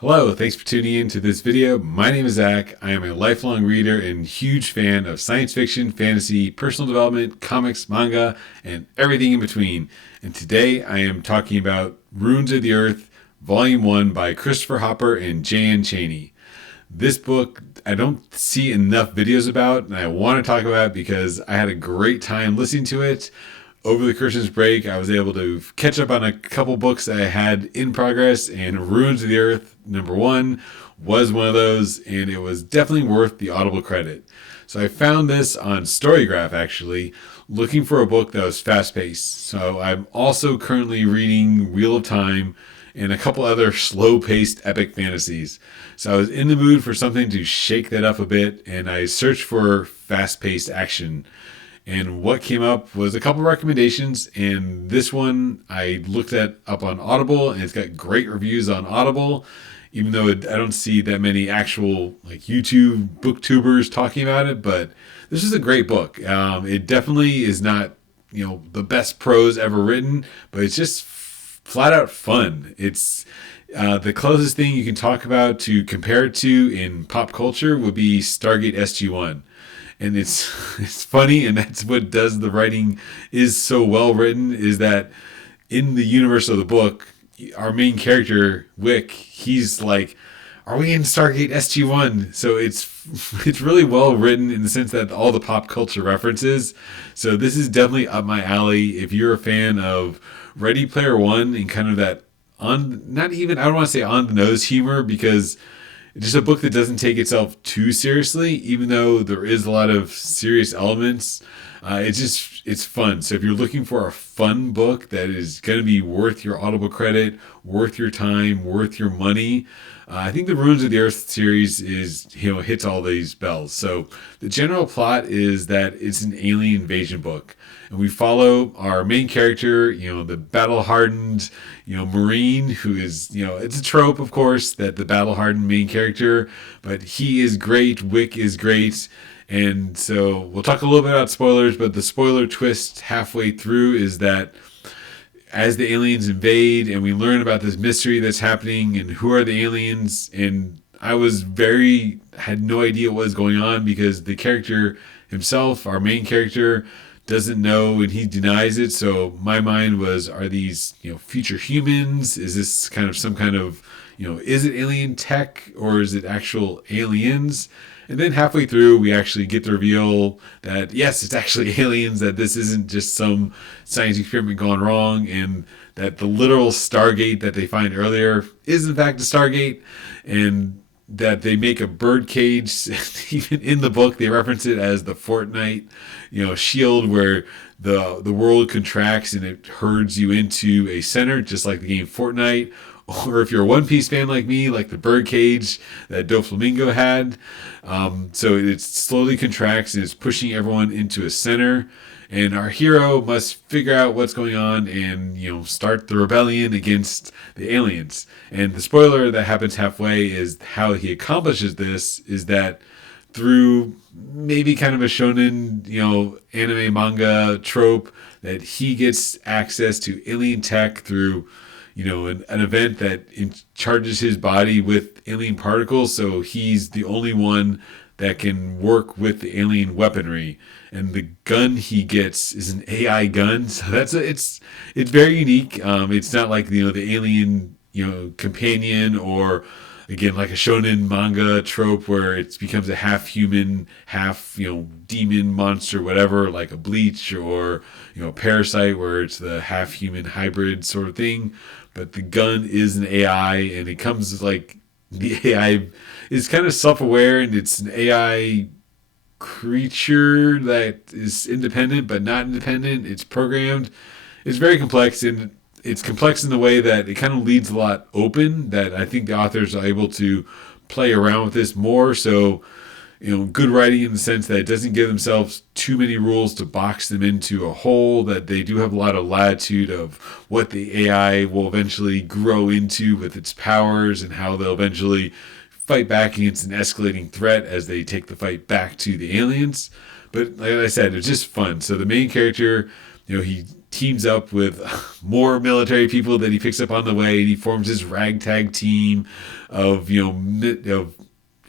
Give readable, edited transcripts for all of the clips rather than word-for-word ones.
Hello, thanks for tuning in to this video. My name is Zach. I am a lifelong reader and huge fan of science fiction, fantasy, personal development, comics, manga, and everything in between. And today I am talking about Ruins of the Earth, Volume 1 by Christopher Hopper and J.N. Chaney. This book I don't see enough videos about, and I want to talk about because I had a great time listening to it. Over the Christmas break, I was able to catch up on a couple books that I had in progress, and Ruins of the Earth, #1, was one of those, and it was definitely worth the Audible credit. So I found this on Storygraph, actually, looking for a book that was fast-paced. So I'm also currently reading Wheel of Time and a couple other slow-paced epic fantasies. So I was in the mood for something to shake that up a bit, and I searched for fast-paced action. And what came up was a couple recommendations, and this one I looked at up on Audible, and it's got great reviews on Audible, even though I don't see that many actual like YouTube booktubers talking about it. But this is a great book. It definitely is not the best prose ever written, but it's just flat out fun. It's the closest thing you can talk about to compare it to in pop culture would be Stargate SG-1. And it's funny, and that's what does the writing is so well written, is that in the universe of the book, our main character Wick, he's like, are we in Stargate SG-1? So it's really well written in the sense that all the pop culture references. So this is definitely up my alley if you're a fan of Ready Player One and kind of that not even, I don't want to say on the nose humor, because it's just a book that doesn't take itself too seriously, even though there is a lot of serious elements. It's fun. So if you're looking for a fun book that is going to be worth your Audible credit, worth your time, worth your money, I think the Ruins of the Earth series hits all these bells. So the general plot is that it's an alien invasion book, and we follow our main character, the battle-hardened, Marine, who is, it's a trope, of course, that the battle-hardened main character, but he is great, Wick is great, and so we'll talk a little bit about spoilers, but the spoiler twist halfway through is that as the aliens invade and we learn about this mystery that's happening and who are the aliens, and I had no idea what was going on because the character himself, our main character, doesn't know and he denies it. So my mind was, are these future humans? Is this kind of some kind of is it alien tech or is it actual aliens? And then halfway through, we actually get the reveal that, yes, it's actually aliens, that this isn't just some science experiment gone wrong, and that the literal Stargate that they find earlier is, in fact, a Stargate, and that they make a bird cage. Even in the book, they reference it as the Fortnite, shield, where the world contracts and it herds you into a center, just like the game Fortnite. Or if you're a One Piece fan like me, like the birdcage that Doflamingo had. So it slowly contracts and it's pushing everyone into a center. And our hero must figure out what's going on and, start the rebellion against the aliens. And the spoiler that happens halfway is how he accomplishes this is that through maybe kind of a shonen, anime manga trope, that he gets access to alien tech through an event that charges his body with alien particles, so he's the only one that can work with the alien weaponry. And the gun he gets is an AI gun, so it's very unique. It's not like the alien companion, or again like a shonen manga trope where it becomes a half human, half demon monster, whatever, like a Bleach or Parasite, where it's the half human hybrid sort of thing. But the gun is an AI, and it comes like the AI is kind of self-aware, and it's an AI creature that is independent but not independent. It's programmed. It's very complex, and it's complex in the way that it kind of leaves a lot open, that I think the authors are able to play around with this more. So good writing in the sense that it doesn't give themselves too many rules to box them into a hole, that they do have a lot of latitude of what the AI will eventually grow into with its powers and how they'll eventually fight back against an escalating threat as they take the fight back to the aliens. But like I said, it's just fun. So the main character, he teams up with more military people that he picks up on the way, and he forms his ragtag team of of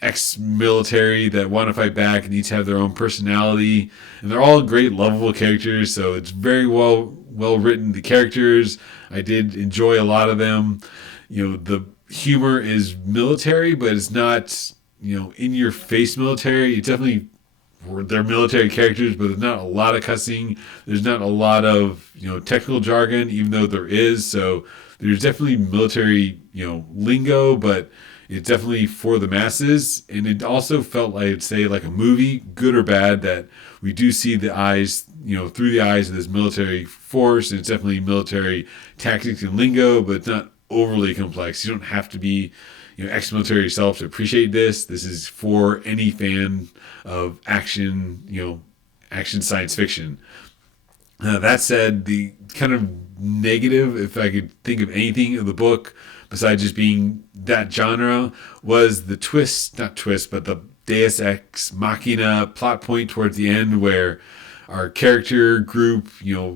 ex-military that want to fight back and each have their own personality, and they're all great lovable characters. So it's very well written. The characters, I did enjoy a lot of them. The humor is military, but it's not in your face military. It's definitely, they're military characters, but there's not a lot of cussing. There's not a lot of technical jargon, even though there is. So there's definitely military lingo, but it's definitely for the masses. And it also felt, I'd say, like a movie, good or bad, that we do see the eyes, through the eyes of this military force. And it's definitely military tactics and lingo, but it's not overly complex. You don't have to be ex-military yourself to appreciate this. This is for any fan of action, action science fiction. That said, the kind of negative, if I could think of anything of the book besides just being that genre, was the but the Deus Ex Machina plot point towards the end, where our character group,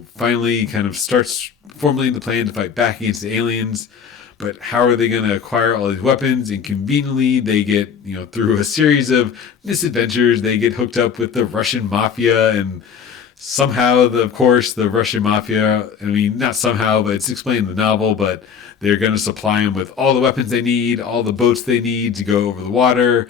finally kind of starts formulating the plan to fight back against the aliens. But how are they going to acquire all these weapons? And conveniently, they get, through a series of misadventures, they get hooked up with the Russian mafia. And somehow, of course, the Russian mafia, I mean, not somehow, but it's explained in the novel, but they're going to supply them with all the weapons they need, all the boats they need to go over the water,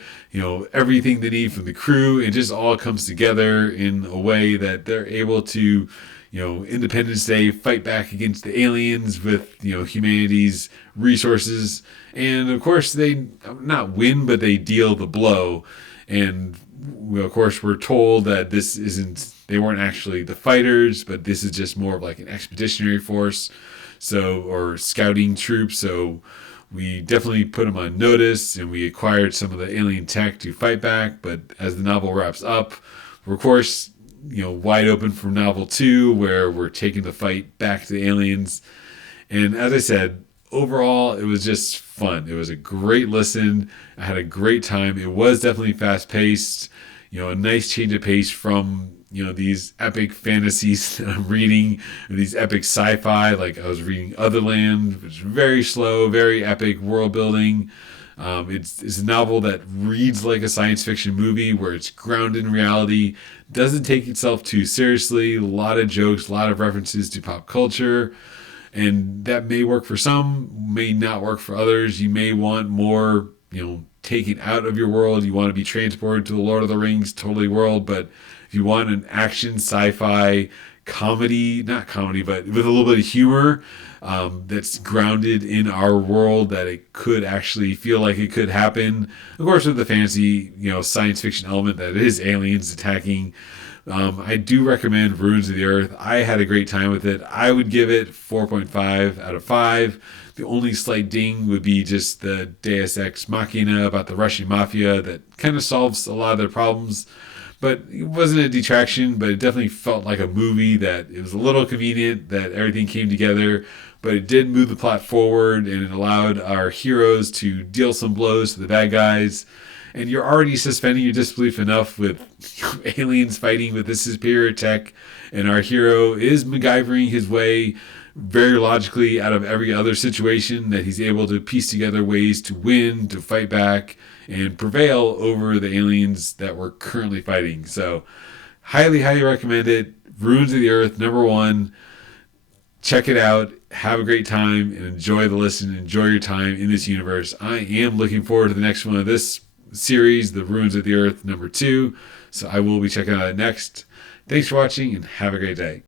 everything they need from the crew. It just all comes together in a way that they're able to, Independence Day, fight back against the aliens with, humanity's resources. And of course, they not win, but they deal the blow. And of course, we're told that they weren't actually the fighters, but this is just more of like an expeditionary force, or scouting troops. So we definitely put them on notice, and we acquired some of the alien tech to fight back. But as the novel wraps up, we're of course, wide open for novel 2, where we're taking the fight back to the aliens. And as I said, overall, it was just fun. It was a great listen. I had a great time. It was definitely fast paced, a nice change of pace from, these epic fantasies that I'm reading, these epic sci-fi. Like I was reading Otherland, which is very slow, very epic world building. It's a novel that reads like a science fiction movie, where it's grounded in reality, doesn't take itself too seriously, a lot of jokes, a lot of references to pop culture, and that may work for some, may not work for others. You may want more, taken out of your world. You want to be transported to the Lord of the Rings totally world, but if you want an action sci-fi comedy, not comedy, but with a little bit of humor, that's grounded in our world, that it could actually feel like it could happen. Of course, with the fantasy, science fiction element that is aliens attacking. I do recommend Ruins of the Earth. I had a great time with it. I would give it 4.5 out of 5. The only slight ding would be just the Deus Ex Machina about the Russian mafia that kind of solves a lot of their problems. But it wasn't a detraction, but it definitely felt like a movie, that it was a little convenient that everything came together, but it did move the plot forward, and it allowed our heroes to deal some blows to the bad guys. And you're already suspending your disbelief enough with aliens fighting with this superior tech, and our hero is MacGyvering his way very logically out of every other situation, that he's able to piece together ways to win, to fight back, and prevail over the aliens that we're currently fighting. So highly, highly recommend it. Ruins of the Earth, number 1. Check it out. Have a great time and enjoy the listen. Enjoy your time in this universe. I am looking forward to the next one of this series, the Ruins of the Earth number 2. So I will be checking out that next. Thanks for watching, and have a great day.